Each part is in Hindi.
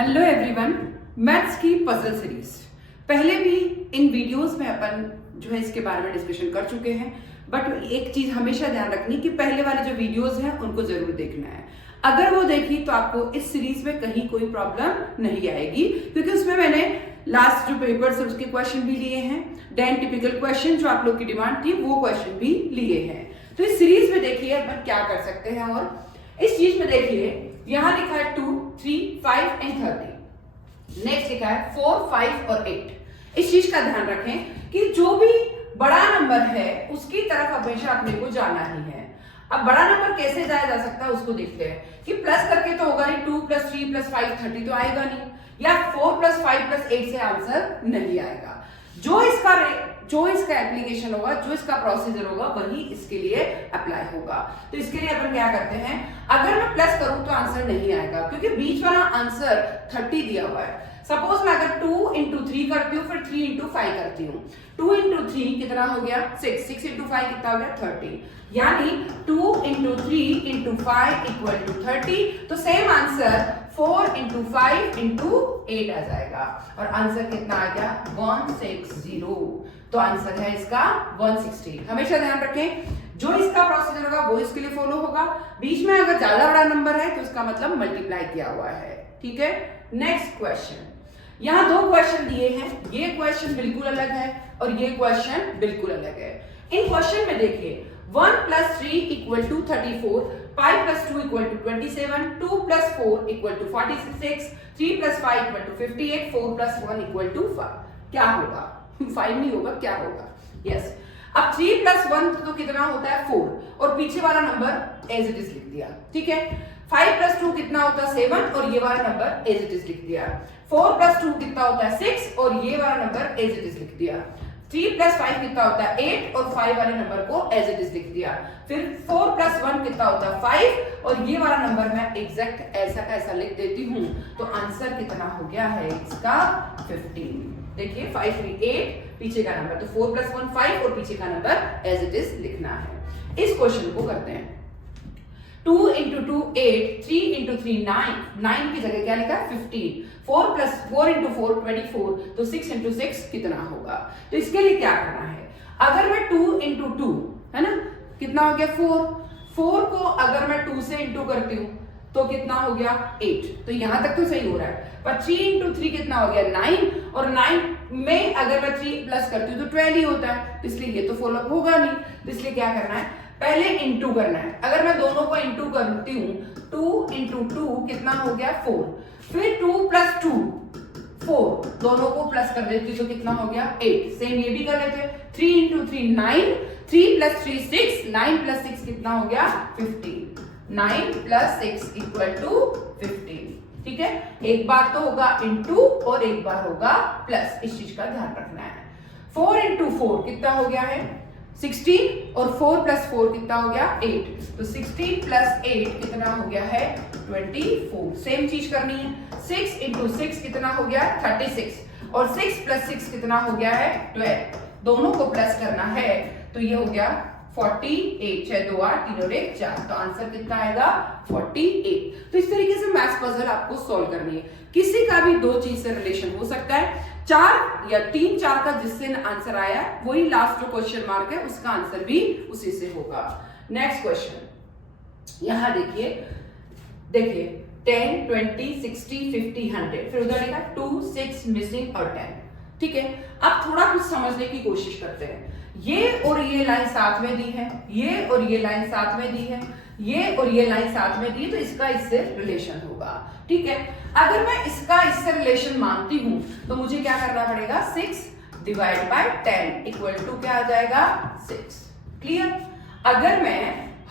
हेलो एवरीवन, मैथ्स की पजल सीरीज पहले भी इन वीडियोस में अपन जो है इसके बारे में डिस्कशन कर चुके हैं। बट एक चीज हमेशा ध्यान रखनी कि पहले वाले जो वीडियोस हैं उनको जरूर देखना है। अगर वो देखी तो आपको इस सीरीज में कहीं कोई प्रॉब्लम नहीं आएगी, क्योंकि उसमें मैंने लास्ट जो पेपर्स है उसके क्वेश्चन भी लिए हैं, देन टिपिकल क्वेश्चन जो आप लोग की डिमांड थी वो क्वेश्चन भी लिए हैं। तो इस सीरीज में देखिए अपन क्या कर सकते हैं। और इस चीज में देखिए यहां लिखा है 2, 3, 5 एंड 30। नेक्स्ट लिखा है 4, 5 और 8। इस चीज का ध्यान रखें कि जो भी बड़ा नंबर है उसकी तरफ हमेशा अपने को जाना ही है। अब बड़ा नंबर कैसे जाया जा सकता है उसको देखते हैं कि प्लस करके तो होगा नहीं, 2 + 3 + 5 30 तो आएगा नहीं, या 4 + 5 + 8 से आंसर नहीं आएगा। जो इसका एप्लीकेशन होगा, जो इसका प्रोसीजर होगा वही इसके लिए अप्लाई होगा। तो इसके लिए अपन क्या करते हैं, अगर मैं प्लस करूं तो आंसर नहीं आएगा, क्योंकि बीच वाला आंसर 30 दिया हुआ है। सपोज मैं अगर 2 × 3 करती हूँ, फिर 3 × 5 करती हूँ, 2 × 3 कितना हो गया 6, 6 × 5 कितना हो गया 30, यानी 2 × 3 × 5 = 30। तो सेम आंसर 4 × 5 × 8 आ जाएगा, और आंसर कितना आ गया 160। तो आंसर है इसका 160। हमेशा ध्यान रखें जो इसका प्रोसीजर होगा वो इसके लिए फॉलो होगा। बीच में अगर ज्यादा बड़ा नंबर है तो इसका मतलब मल्टीप्लाई किया हुआ है। ठीक है, नेक्स्ट क्वेश्चन। यहां दो क्वेश्चन दिए हैं, ये क्वेश्चन बिल्कुल अलग है और ये क्वेश्चन बिल्कुल अलग है। इन क्वेश्चन में देखिए 1 + 3 = 34, 5 + 2 = 27, 2 + 4 = 46, 3 + 5 = 58, 4 + 1 = 5। क्या होगा 5 नहीं होगा, क्या होगा? यस। अब 3 + 1 तो कितना होता है 4, और पीछे वाला नंबर एज इट इज लिख दिया। ठीक है, 5 + 2 कितना होता है 7, और ये वाला नंबर एज इट इज लिख दिया। 4 + 2 कितना होता है 6, और ये वाला नंबर एज इट इज लिख दिया। 3 + 5 कितना होता है 8, और 5 वाले नंबर को एज इट इज लिख दिया। फिर 4 + 1 कितना होता है 5, और ये वाला नंबर मैं एग्जैक्ट ऐसा का ऐसा लिख देती हूँ। तो आंसर कितना हो गया है इसका 15। देखिए 5 × 3 8, पीछे का नंबर, तो 4 + 1 5, और पीछे का नंबर एज इट इज लिखना है। इस क्वेश्चन को करते हैं। 2 × 2 8, 3 × 3 9, 9 की जगह क्या लिखा है 15, 4 × 4 24, तो 6 × 6 कितना होगा? तो इसके लिए क्या करना है, अगर मैं 2 × 2 है ना, कितना हो गया 4 को अगर मैं 2 से इंटू करती हूँ तो कितना हो गया 8। तो यहां तक तो सही हो रहा है, पर 3 × 3 कितना हो गया 9, और 9 में अगर मैं 3 प्लस करती हूँ तो 12 ही होता है, तो इसलिए ये तो फॉलो होगा नहीं। तो इसलिए क्या करना है, पहले इंटू करना है। अगर मैं दोनों को इंटू करती हूँ, 2 × 2 कितना हो गया 4, फिर 2 + 2 4, दोनों को प्लस कर देती तो कितना हो गया 8। सेम ये भी कर लेते, 3 × 3 9, 3 + 3 6, 9 + 6 कितना हो गया 15, 9 + 6 = 15। ठीक है, एक बार तो होगा इंटू और एक बार होगा प्लस, इस चीज का ध्यान रखना है। 4 × 4 कितना हो गया है 16, और 4 + 4 कितना हो गया 8, तो 16 + 8 कितना हो गया है 24। सेम चीज करनी है, 6 × 6 कितना हो गया 36, और 6 + 6 कितना हो गया है 12, दोनों को प्लस करना है, तो ये हो गया 48, 6 2 8 3 और 1 4, तो आंसर कितना आएगा 48। तो इस तरीके से मैथ्स पजल आपको सॉल्व करनी है। किसी का भी दो चीज से रिलेशन हो सकता है, 4 या 3 4 का जिससे आंसर आया वही लास्ट जो क्वेश्चन मार्क है उसका आंसर भी उसी से होगा। नेक्स्ट क्वेश्चन, यहां देखिए 10 20 60 50 100, फिर उधर लिखा 2 6 मिसिंग और 10। ठीक है, अब थोड़ा कुछ समझने की कोशिश करते हैं। ये और ये लाइन साथ में दी है, ये और ये लाइन साथ में दी है, ये और ये लाइन साथ में दी है, तो इसका इससे रिलेशन होगा। ठीक है, अगर मैं इसका इससे रिलेशन मानती हूं तो मुझे क्या करना पड़ेगा, 6 / 10 = क्या आ जाएगा 6। क्लियर? अगर मैं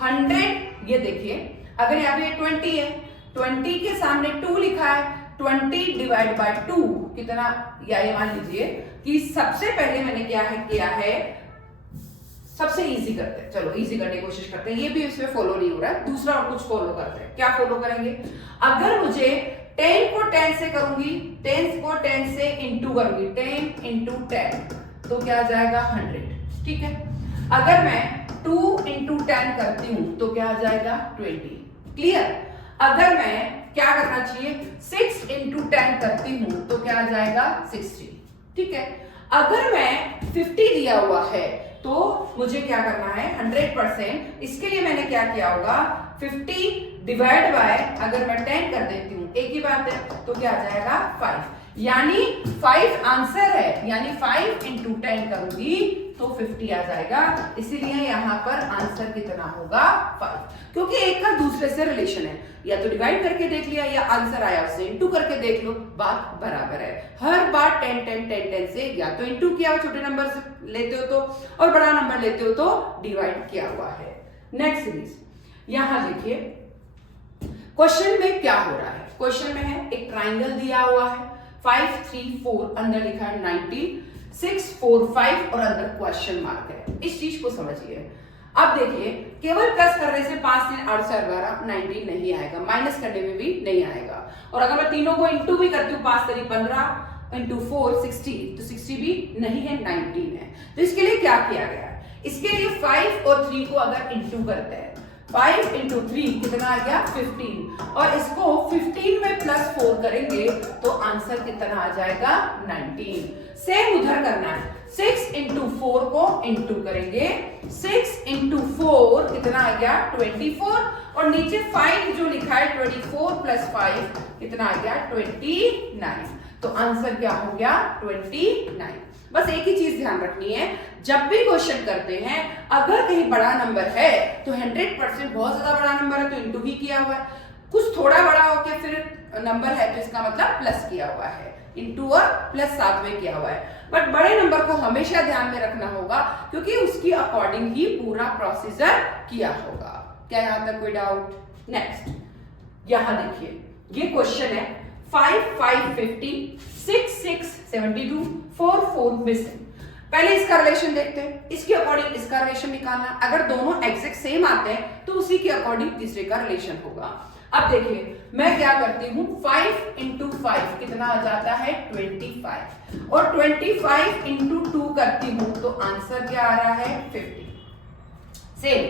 100, ये देखिए अगर यहाँ पे 20 है, 20 के सामने 2 लिखा है, 20 / 2 कितना, या ये मान लीजिए कि सबसे पहले मैंने किया है सबसे इजी करते हैं, चलो इजी करने की कोशिश करते हैं। ये भी इसमें फॉलो नहीं हो रहा है, दूसरा और कुछ फॉलो करते हैं। क्या फॉलो करेंगे, अगर मुझे 10 को 10 से करूंगी, 10 को 10 से इंटू करूंगी, 10 × 10 तो क्या आ जाएगा 100। ठीक है, अगर मैं 2 × 10 करती हूं तो क्या आ जाएगा 20। क्लियर? अगर मैं क्या करना चाहिए, 6 इंटू 10 करती हूं तो क्या आ जाएगा 60। ठीक है, अगर मैं 50 दिया हुआ है तो मुझे क्या करना है 100%। इसके लिए मैंने क्या किया होगा, 50 डिवाइड बाय, अगर मैं 10 कर देती हूँ, एक ही बात है, तो क्या आ जाएगा 5, यानी 5 आंसर है, यानी 5 इंटू 10 करूंगी तो 50 आ जाएगा। इसीलिए यहां पर आंसर कितना होगा 5, क्योंकि एक का दूसरे से रिलेशन है, या तो डिवाइड करके देख लिया या आंसर आया उससे इंटू करके देख लो, बात बराबर है। हर बार 10 10 10 10 से या तो इंटू किया हुआ छोटे नंबर से लेते हो तो, और बड़ा नंबर लेते हो तो डिवाइड किया हुआ है। नेक्स्ट सीरीज, यहां देखिए क्वेश्चन में क्या हो रहा है। क्वेश्चन में है एक ट्राइंगल दिया हुआ है, 5 3 4, अंदर लिखा है 90, 6 4 5 और अंदर क्वेश्चन मार्क है। इस चीज को समझिए। अब देखिए, केवल प्लस करने से 5 3 8 4 12 19 नहीं आएगा, माइनस करने में भी नहीं आएगा। और अगर मैं तीनों को इंटू भी करती हूँ, 5 3 15 इंटू 4 60, तो 60 भी नहीं है, 19 है। तो इसके लिए क्या किया गया है, इसके लिए 5 और 3 को अगर इंटू करते हैं, 5 इंटू 3 कितना आ गया 15, और इसको 15 में प्लस 4 करेंगे तो आंसर कितना आ जाएगा 19। सेम उधर करना है, 6 इंटू 4 को इंटू करेंगे, 6 इंटू 4 कितना आ गया 24, और नीचे 5 जो लिखा है 24 प्लस 5 कितना आ गया 29। तो आंसर क्या हो गया 29। बस एक ही चीज ध्यान रखनी है, जब भी क्वेश्चन करते हैं अगर कहीं बड़ा नंबर है तो 100%, बहुत ज्यादा बड़ा नंबर है तो इंटू ही किया हुआ है, कुछ थोड़ा बड़ा होके फिर नंबर है तो इसका मतलब प्लस किया हुआ है, इंटू और प्लस साथ में किया हुआ है। बट बड़े नंबर को हमेशा ध्यान में रखना होगा, क्योंकि उसकी अकॉर्डिंग ही पूरा प्रोसीजर किया होगा। क्या यहां तक कोई डाउट? नेक्स्ट, यहां देखिए ये क्वेश्चन है, 5 5 50, 6 6 72, 4 4 मिसिंग। पहले इसका रिलेशन देखते हैं, इसके अकॉर्डिंग इसका रिलेशन निकालना। अगर दोनों एग्जैक्ट सेम आते हैं तो उसी के अकॉर्डिंग तीसरे का रिलेशन होगा। अब देखिए मैं क्या करती हूं, 5 इंटू 5 कितना आ जाता है 25, और 25 इंटू 2 करती हूं तो आंसर क्या आ रहा है 50। सेम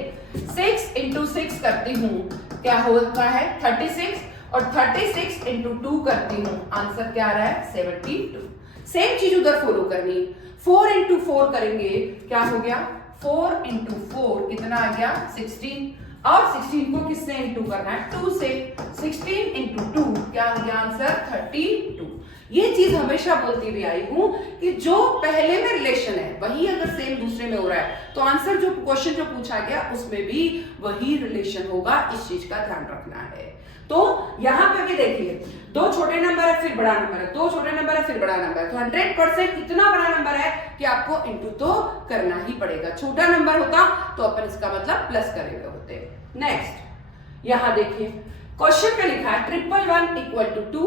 6 इंटू 6 करती हूं, क्या होता है 36, और 36 इंटू 2 करती हूं, आंसर क्या आ रहा है 72। सेम चीज उधर फॉलो करनी, 4 इंटू 4 करेंगे, क्या हो गया 4 इंटू 4 कितना आ गया 16, और 16 को किससे इंटू करना है 2 से, 16 इंटू 2 क्या हो गया आंसर 32। ये चीज हमेशा बोलती भी आई हूं कि जो पहले में रिलेशन है वही अगर सेम दूसरे में हो रहा है तो आंसर जो क्वेश्चन जो पूछा गया उसमें भी वही रिलेशन होगा, इस चीज का ध्यान रखना है। तो यहां पे भी देखिए, दो छोटे नंबर है फिर बड़ा नंबर है, दो छोटे नंबर है फिर बड़ा नंबर है, तो 100% इतना बड़ा नंबर है कि आपको इंटू तो करना ही पड़ेगा। छोटा नंबर होता तो अपन इसका मतलब प्लस करे हुए होते। नेक्स्ट, यहां देखिए क्वेश्चन में लिखा है 111 इक्वल टू 2,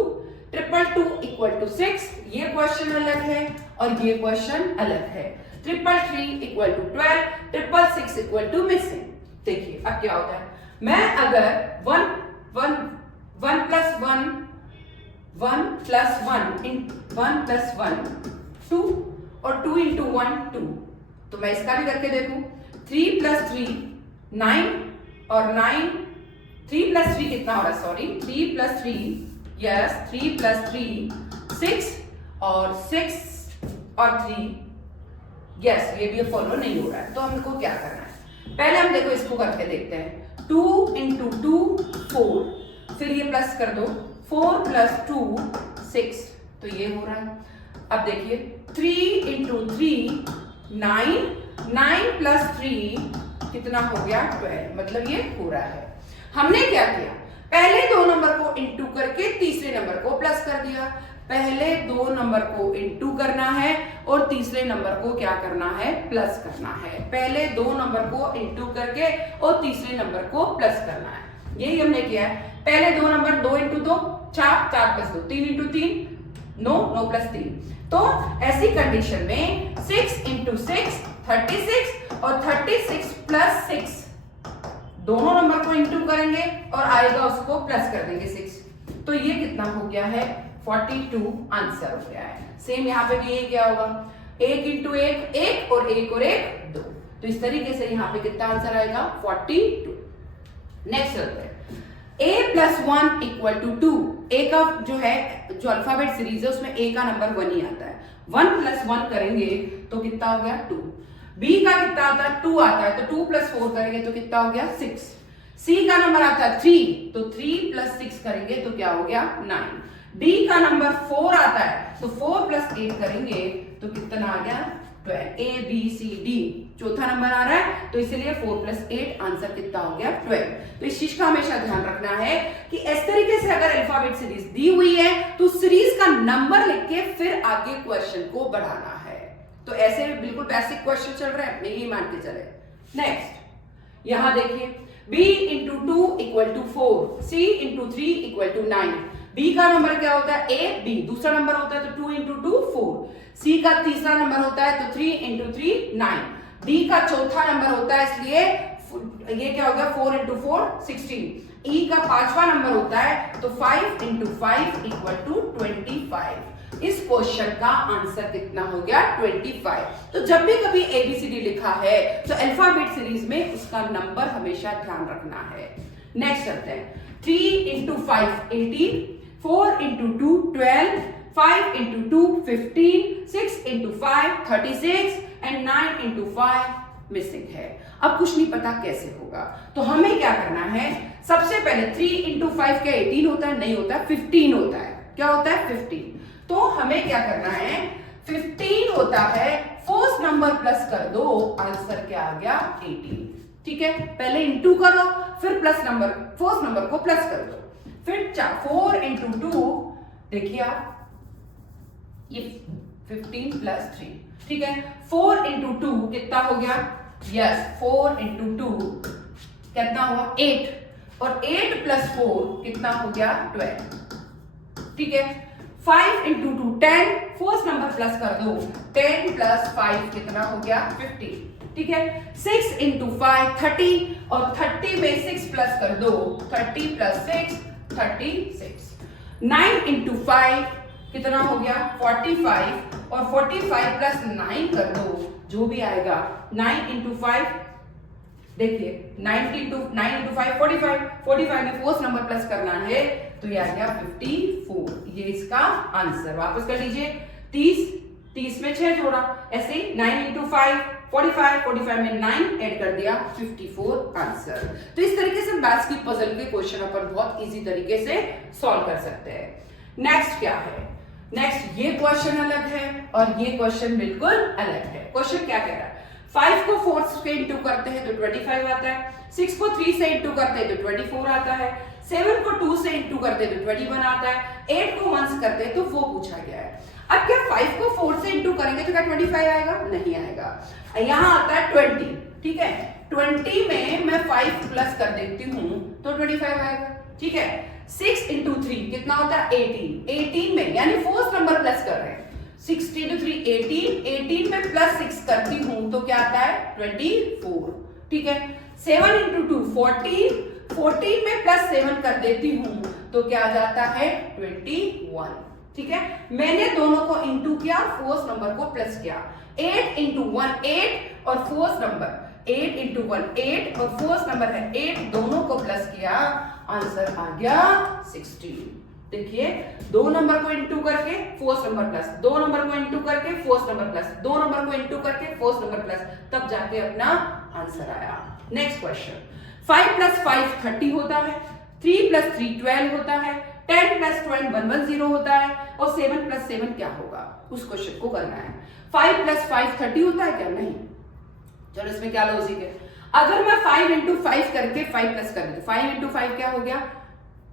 222 इक्वल टू 6। ये क्वेश्चन अलग है और ये क्वेश्चन अलग है। 333 equal to 12, 666 equal to missing. देखिए अब क्या होता है, मैं अगर 1 प्लस 1 प्लस 1 2, और 2 इंटू 1 2, तो मैं इसका भी करके देखूं, 3 प्लस 3 9, और 9 3 प्लस 3 कितना हो रहा है, सॉरी 3 प्लस 3, यस 3 प्लस 3 6, और 6 और 3, यस ये भी फॉलो नहीं हो रहा है। तो हमको क्या करना है, पहले हम देखो इसको करके देखते हैं, 2 इंटू 2 4, फिर ये प्लस कर दो, 4 प्लस 2 6, तो ये हो रहा है। अब देखिए 3 इंटू 3 9, 9 प्लस 3 कितना हो गया 12, मतलब ये हो रहा है। हमने क्या किया, पहले दो नंबर को इंटू करके तीसरे नंबर को प्लस कर दिया। पहले दो नंबर को इंटू करना है और तीसरे नंबर को क्या करना है प्लस करना है। पहले दो नंबर को इंटू करके और तीसरे नंबर को प्लस करना है, यही हमने किया है। पहले दो number 2 into 2 4, 4 plus 2 3 into 3 9, 9 plus 3। तो ऐसी कंडीशन में 6 इंटू 6 36, और 36 प्लस 6 दोनों नंबर को इंटू करेंगे और आएगा उसको प्लस कर देंगे 6, तो ये कितना हो गया है 42 आंसर हो गया है। सेम यहाँ पे भी ये क्या होगा, 1 इंटू 1 1, और 1 और 1 2, तो इस तरीके से यहाँ पे कितना आंसर आएगा 42। नेक्स्ट चलते हैं, a प्लस 1 इक्वल टू 2। ए का जो है जो अल्फाबेट सीरीज है उसमें ए का नंबर 1 ही आता है। 1 प्लस 1 करेंगे तो कितना हो गया 2। बी का कितना आता है 2 आता है, तो 2 प्लस 4 करेंगे तो कितना हो गया 6। सी का नंबर आता है 3, तो 3 प्लस 6 करेंगे तो क्या हो गया 9। डी का नंबर 4 आता है, तो 4 प्लस 8 करेंगे तो कितना आ गया 12। ए बी सी डी चौथा नंबर आ रहा है, तो इसलिए 4 प्लस 8 आंसर कितना हो गया 12। तो इस चीज का हमेशा ध्यान रखना है कि इस तरीके से अगर अल्फाबेट सीरीज दी हुई है तो सीरीज का नंबर लिख के फिर आगे क्वेश्चन को बढ़ाना है। तो ऐसे बिल्कुल बेसिक क्वेश्चन चल रहे हैं, यही मान के चले। नेक्स्ट यहां देखिए, b into 2 equal to 4, c into 3 equal to 9। b का नंबर क्या होता है a, b दूसरा नंबर होता है तो 2 इंटू 2 4, c का तीसरा नंबर होता है तो 3 इंटू 3 9, d का चौथा नंबर होता है इसलिए ये क्या हो गया 4 इंटू 4 16, e का पांचवा नंबर होता है तो 5 इंटू 5 इक्वल टू 25। इस क्वेश्चन का आंसर कितना हो गया 25। तो जब भी कभी एबीसीडी लिखा है तो अल्फाबेट सीरीज में उसका नंबर हमेशा ध्यान रखना है। नेक्स्ट चलते हैं, 3 into 5 18, 4 into 2 12, 5 into 2 15, 6 into 5 36 and 9 into 5 missing है। अब कुछ नहीं पता कैसे होगा, तो हमें क्या करना है, सबसे पहले 3 इंटू 5 क्या 18 होता है, नहीं होता, 15 होता है। क्या होता है 15। तो हमें क्या करना है, 15 होता है, फर्स्ट नंबर प्लस कर दो, आंसर क्या आ गया 18। ठीक है, पहले इंटू करो फिर प्लस नंबर फर्स्ट नंबर को प्लस कर दो, फिर 4 इंटू 2, देखिए आप ये 15 प्लस 3। ठीक है, 4 इंटू 2 कितना हो गया, यस 4 इंटू 2 कितना हुआ 8, और 8 प्लस 4 कितना हो गया 12। ठीक है, 5 इंटू 2 10, फर्स्ट नंबर प्लस कर दो, 10 प्लस 5 कितना हो गया 15। ठीक है, 6 इंटू 5 30, और 30 में 6 प्लस कर दो, 30 प्लस 6 36। 9 इंटू 5 कितना हो गया 45, और 45 प्लस 9 कर दो, जो भी आएगा 9 इंटू 5, देखिए 9 इंटू 5 45, 45 में फोर्थ नंबर प्लस करना है तो ये आ गया 54। ये इसका आंसर, वापस कर लीजिए, 30 में 6 जोड़ा, ऐसे 9 इंटू 5 45 में 9 ऐड कर दिया 54 आंसर। तो इस तरीके से मैथ्स की पजल के क्वेश्चन अपन बहुत इजी तरीके से सॉल्व कर सकते हैं। नेक्स्ट क्या है, नेक्स्ट ये क्वेश्चन अलग है और ये क्वेश्चन बिल्कुल अलग है। क्वेश्चन क्या कह रहा है, 5 को 4 से इंटू करते हैं तो 25 आता है, 6 को 3 से इंटू करते हैं तो 24 आता है, 7 को 2 से इंटू करते हैं तो 21 आता है, 8 को 1 से करते हैं तो वो पूछा गया है। अब क्या 5 को 4 से इंटू करेंगे तो क्या 25 आएगा, नहीं आएगा। यहां आता है 20। ठीक है, 20 में मैं 5 प्लस कर देती हूं तो 25 आएगा। ठीक है, 6 इंटू 3 कितना होता है 18, 18 में यानी फोर्थ नंबर प्लस कर रहे हैं, 6 इंटू 3 18, 18 में प्लस 6 करती हूं तो क्या आता है 24। ठीक है, 7 इंटू 2 14, 14 में प्लस 7 कर देती हूं तो क्या आ जाता है 21। ठीक है, मैंने दोनों को इंटू किया, फोर्थ नंबर को प्लस किया, 8 इंटू 1 8 और फोर्थ नंबर 8 इंटू 1 8 और फोर्थ नंबर है 8, दोनों को प्लस किया, आंसर आ गया 16। देखिए, 2 नंबर को इंटू करके फोर्थ नंबर प्लस, 2 नंबर को इंटू करके फोर्थ नंबर प्लस, 2 नंबर को इंटू करके फोर्थ नंबर प्लस, तब जाके अपना आंसर आया। नेक्स्ट क्वेश्चन, 5 प्लस 5 30 होता है, 3 प्लस 3 12 होता है, 10 प्लस 12 110 होता है, और 7 प्लस 7 क्या होगा, उस क्वेश्चन को करना है। 5 प्लस 5 30 होता है क्या, नहीं। चलो इसमें क्या लॉजिक है, अगर मैं 5 इंटू 5 करके 5 प्लस कर दूं, 5 इंटू 5 क्या हो गया,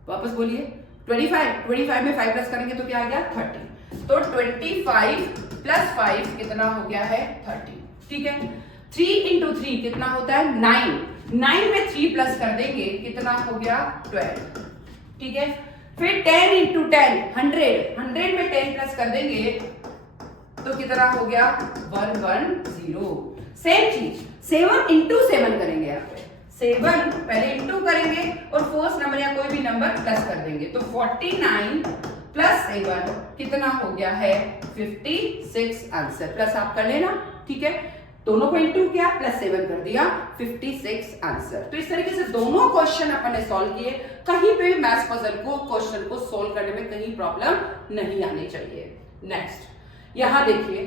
वापस बोलिए 25 में 5 प्लस करेंगे तो क्या आ गया 30, तो 25 प्लस 5 कितना हो गया है 30। ठीक है, 3 इंटू 3 कितना होता है 9, 9 में 3 प्लस कर देंगे कितना हो गया 12। ठीक है, फिर 10 इंटू 10 100 में 10 प्लस कर देंगे तो कितना हो गया 110। सेम चीज 7 इंटू 7 करेंगे, यहाँ पे 7 पहले इंटू करेंगे और फोर्थ नंबर या कोई भी नंबर प्लस कर देंगे, तो 49 प्लस 7 कितना हो गया है 56 आंसर, प्लस आप कर लेना। ठीक है, दोनों को इंटू किया प्लस 7 कर दिया, 56 आंसर। तो इस तरीके से दोनों क्वेश्चन अपन ने सॉल्व किए। कहीं पे भी मैथ्स पजल को क्वेश्चन को सॉल्व करने में कहीं प्रॉब्लम नहीं आनी चाहिए। नेक्स्ट यहां देखिए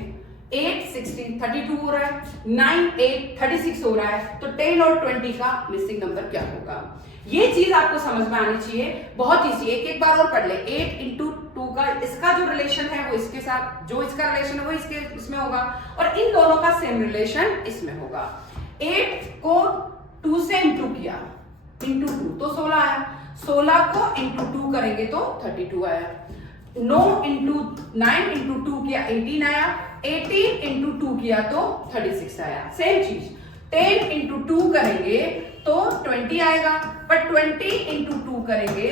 8 16 32 हो रहा है, 9 8 36 हो रहा है, तो 10 और 20 का मिसिंग नंबर क्या होगा? ये चीज आपको समझ में आनी चाहिए, बहुत ईजी है। एक बार और पढ़ ले, 8 इंटू 2 का इसका जो रिलेशन है वो इसके साथ, जो इसका रिलेशन है वो इसके इसमें होगा, और इन दोनों का सेम रिलेशन इसमें होगा। 8 को 2 से इंटू किया, इंटू 2 तो 16 आया, 16 को इंटू 2 करेंगे तो 32 आया। 9 इंटू 9 इंटू 2 किया 18 आया, 18 इंटू 2 किया तो 36 आया। सेम चीज 10 इंटू 2 करेंगे तो 20 आएगा, पर 20 इंटू 2 करेंगे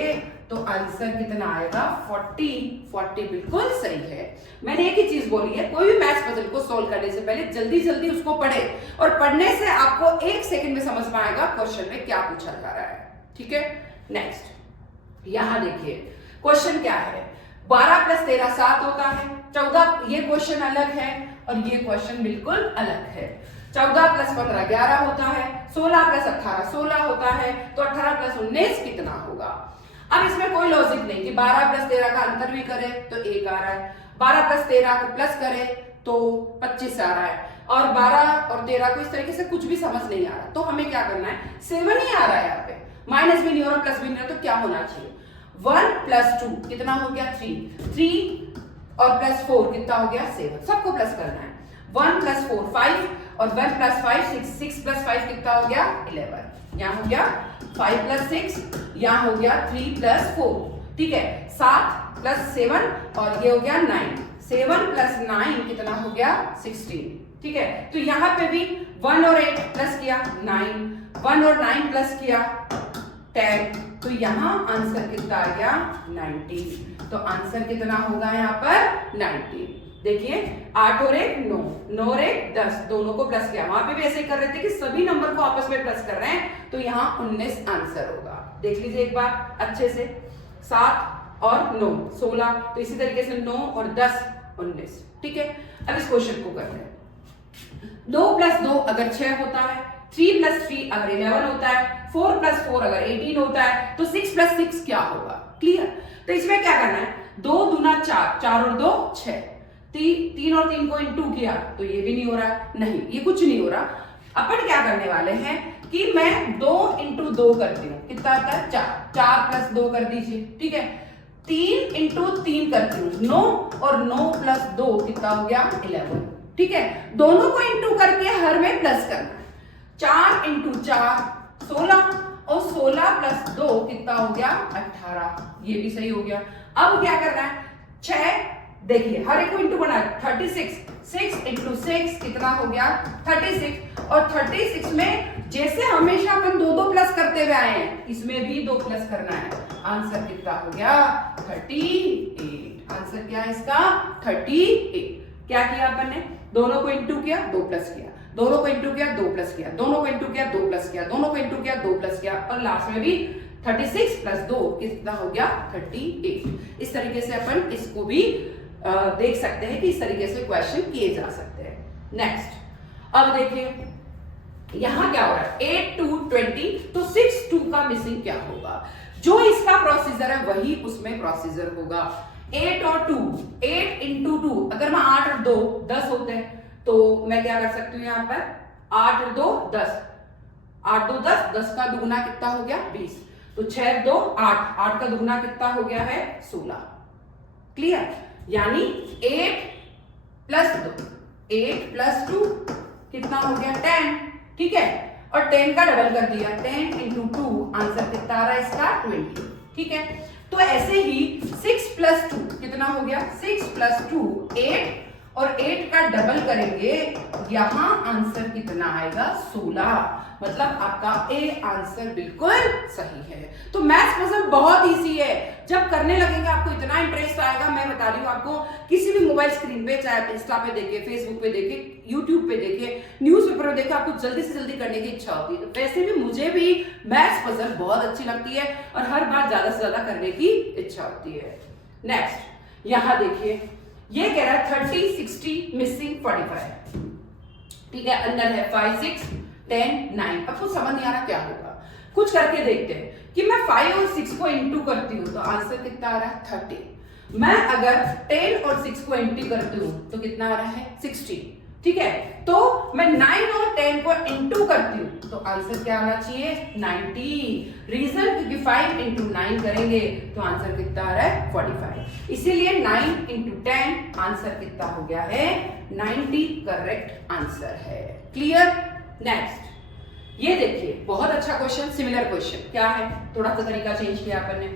तो आंसर कितना आएगा? 40 बिल्कुल सही है। मैंने एक ही चीज बोली है, कोई भी मैथ्स पजल को सॉल्व करने से पहले जल्दी जल्दी उसको पढ़े, और पढ़ने से आपको 1 सेकंड में समझ में आएगा क्वेश्चन में क्या पूछा जा रहा है। ठीक है, नेक्स्ट यहां देखिए क्वेश्चन क्या है, 12 प्लस 13 7 होता है, 14 ये क्वेश्चन अलग है और ये क्वेश्चन बिल्कुल अलग है। 14 प्लस 15 11 होता है, 16 प्लस 18 16 होता है, तो 18 प्लस 19 कितना होगा? अब इसमें कोई लॉजिक नहीं कि 12 प्लस 13 का अंतर भी करे तो 1 आ रहा है, 12 प्लस 13 को प्लस करे तो 25 आ रहा है, और 12 और 13 को इस तरीके से कुछ भी समझ नहीं आ रहा। तो हमें क्या करना है, 7 ही आ रहा है यहाँ पे, माइनस भी नहीं हो रहा प्लस भी नहीं हो रहा, तो क्या होना चाहिए? 1 प्लस 2 कितना हो गया? 3 और प्लस 4 कितना हो गया? 7। सबको प्लस करना है। 1 प्लस 4 5 और 1 प्लस 5 6, 6 प्लस 5 कितना हो गया? 11। यहाँ हो गया 5 प्लस 6, यहाँ हो गया 3 प्लस 4, ठीक है, 7 प्लस 7 और ये हो गया 9, 7 प्लस 9 कितना हो गया? 16। ठीक है, तो यहाँ पे भी 1 और 8 प्लस किया 9, 1 और 9 प्लस किया 10, तो यहाँ आंसर कितना आ गया? 19। तो आंसर कितना होगा यहाँ पर? 19। देखिए 8 और 1 9, 9 और 1 10, दोनों को प्लस किया। वहां पे भी ऐसे कर रहे थे कि सभी नंबर को आपस में प्लस कर रहे हैं, तो यहाँ 19 आंसर होगा। देख लीजिए एक बार अच्छे से, 7 और 9 16, तो इसी तरीके से 9 और 10 19। ठीक है, अब इस क्वेश्चन को करते हैं। 2 प्लस 2 अगर 6 होता है, 3 प्लस 3 अगर 11 होता है, 4 प्लस 4 अगर 18 होता है, तो 6 प्लस 6 क्या होगा? क्लियर? तो इसमें क्या करना है, 2 दूना 4, 4 और 2 6, 3 और 3 को इंटू किया तो ये भी नहीं हो रहा, नहीं ये कुछ नहीं हो रहा। अपन क्या करने वाले हैं कि मैं 2 इंटू 2 करती हूँ, कितना आता है? 4, 4 प्लस 2 कर दीजिए, ठीक है। 3 इंटू 3 करती हूँ 9, और 9 प्लस 2 कितना हो गया? 11। ठीक है, दोनों को इंटू करके हर में प्लस करना है। 4 इंटू 4 16, और 16 प्लस 2 कितना हो गया? 18। ये भी सही हो गया। अब क्या करना है, 6 देखिए हर एक को इंटू बना 36, 6 इंटू 6 कितना हो गया? 36, और 36 में जैसे हमेशा अपन 2 प्लस करते हुए आए हैं, इसमें भी 2 प्लस करना है। आंसर कितना हो गया? 38। आंसर क्या है इसका? 38। क्या किया अपन ने? दोनों को इंटू किया, 2 प्लस किया, दोनों को इंटू किया, 2 प्लस किया, दोनों को इंटू किया, 2 प्लस किया, दोनों को इंटू किया, 2 प्लस किया, और लास्ट में भी 36 प्लस 2 कितना हो गया? 38। इस तरीके से अपन इसको भी देख सकते हैं कि इस तरीके से क्वेश्चन किए जा सकते हैं। नेक्स्ट अब देखिए यहां क्या हो रहा है, 8 2 20, तो 6 2 का मिसिंग क्या होगा? जो इसका प्रोसीजर है वही उसमें प्रोसीजर होगा। 8 और 2, 8 इंटू 2, अगर मैं 8 और 2 10 होते हैं, तो मैं क्या कर सकती हूँ यहाँ पर? 8 और 2 10, 8 2 10, 10 का दुगुना कितना हो गया? 20, तो 6 2 8, 8 का दुगुना कितना हो गया है? 16। क्लियर? यानी 8 प्लस 2, 8 प्लस 2 कितना हो गया? 10। ठीक है, और 10 का डबल कर दिया, 10 इंटू 2, आंसर कितना आ रहा है इसका? 20। ठीक है, तो ऐसे ही 6 प्लस 2 कितना हो गया? 6 प्लस 2 8, और 8 का डबल करेंगे, यहां आंसर कितना आएगा? 16। मतलब आपका ए आंसर बिल्कुल सही है। तो मैथ्स पजल बहुत इजी है, जब करने लगेंगे आपको इतना इंटरेस्ट आएगा। मैं बता रही हूँ आपको, किसी भी मोबाइल स्क्रीन पे, चाहे इंस्टा पे देखे, फेसबुक पे देखे, यूट्यूब पे देखे, न्यूज़पेपर पे देखे, आपको जल्दी से जल्दी करने की इच्छा होती है। वैसे भी मुझे भी मैथ्स पजल बहुत अच्छी लगती है, और हर बार ज्यादा से ज्यादा करने की इच्छा होती है। नेक्स्ट यहां देखिए, ये कह रहा है 30 60 मिसिंग 45। ठीक है, अंदर है 5 6 10 9। अब कुछ समझ नहीं आ रहा क्या होगा, कुछ करके देखते हैं कि मैं 5 और 6 को इंटू करती हूँ तो आंसर कितना आ रहा है 30। मैं अगर 10 और 6 को इंटू करती हूँ तो कितना आ रहा है 60। ठीक है, तो मैं 9 और 10 को इंटू करती हूँ तो आंसर क्या आना चाहिए 90। रीजन क्योंकि 5 इंटू 9 करेंगे तो आंसर कितना आ रहा है 45। इसीलिए 9 इंटू 10 आंसर कितना हो गया है 90 करेक्ट आंसर है। क्लियर। नेक्स्ट ये देखिए, बहुत अच्छा क्वेश्चन, सिमिलर क्वेश्चन। क्या है, थोड़ा सा तरीका चेंज किया अपन ने।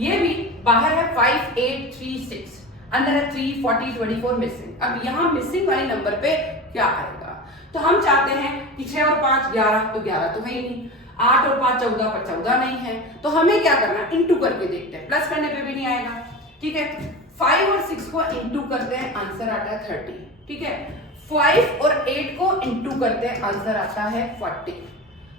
ये भी बाहर है 5 8 3 6, अंदर है 3 40 24 मिसिंग। अब यहाँ मिसिंग वाले नंबर पे क्या आएगा, तो हम चाहते हैं कि 6 और 5 11, तो 11 तो है ही नहीं। 8 और 5 14, पर 14 नहीं है। तो हमें क्या करना है, इंटू करके देखते हैं, प्लस करने पे भी नहीं आएगा। ठीक है, 5 और 6 को इंटू करते हैं, आंसर आता है 30। ठीक है, 5 और 8 को इंटू करते हैं, आंसर आता है 40।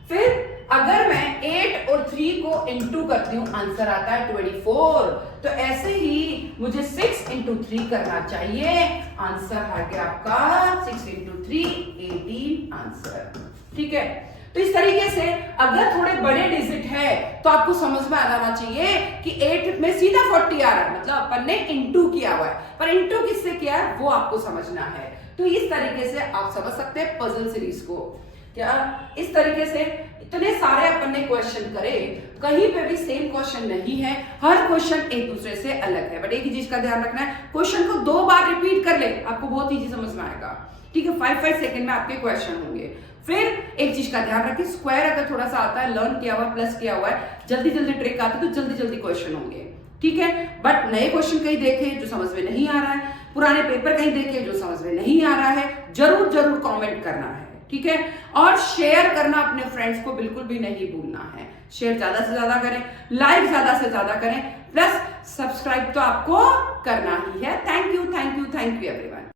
फिर अगर मैं 8 और 3 को इंटू करती हूँ, आंसर आता है 24। तो ऐसे ही मुझे 6 इंटू 3 करना चाहिए, आंसर आ गया आपका 6 इंटू 3 18 आंसर। ठीक है, तो इस तरीके से अगर थोड़े बड़े डिजिट है तो आपको समझ में आ जाना चाहिए कि 8 में सीधा 40 आ रहा है, मतलब अपन ने इंटू किया हुआ है, पर इंटू किससे किया है वो आपको समझना है। तो इस तरीके से आप समझ सकते हैं पजल सीरीज को। क्या इस तरीके से इतने सारे अपन ने क्वेश्चन करे, कहीं पे भी सेम क्वेश्चन नहीं है, हर क्वेश्चन एक दूसरे से अलग है। बट एक ही चीज का ध्यान रखना है, क्वेश्चन को 2 बार रिपीट कर ले, आपको बहुत इजी समझ में आएगा। ठीक है, 5 सेकंड में आपके क्वेश्चन होंगे। फिर एक चीज का ध्यान रखिए, स्क्वायर अगर थोड़ा सा आता है, लर्न किया हुआ, प्लस किया हुआ है, जल्दी जल्दी ट्रिक आती है तो जल्दी जल्दी क्वेश्चन होंगे। ठीक है, बट नए क्वेश्चन कहीं देखे जो समझ में नहीं आ रहा है, पुराने पेपर कहीं देखे जो समझ में नहीं आ रहा है, जरूर जरूर कमेंट करना है। ठीक है, और शेयर करना अपने फ्रेंड्स को बिल्कुल भी नहीं भूलना है। शेयर ज्यादा से ज्यादा करें, लाइक ज्यादा से ज्यादा करें, प्लस सब्सक्राइब तो आपको करना ही है। Thank you everyone.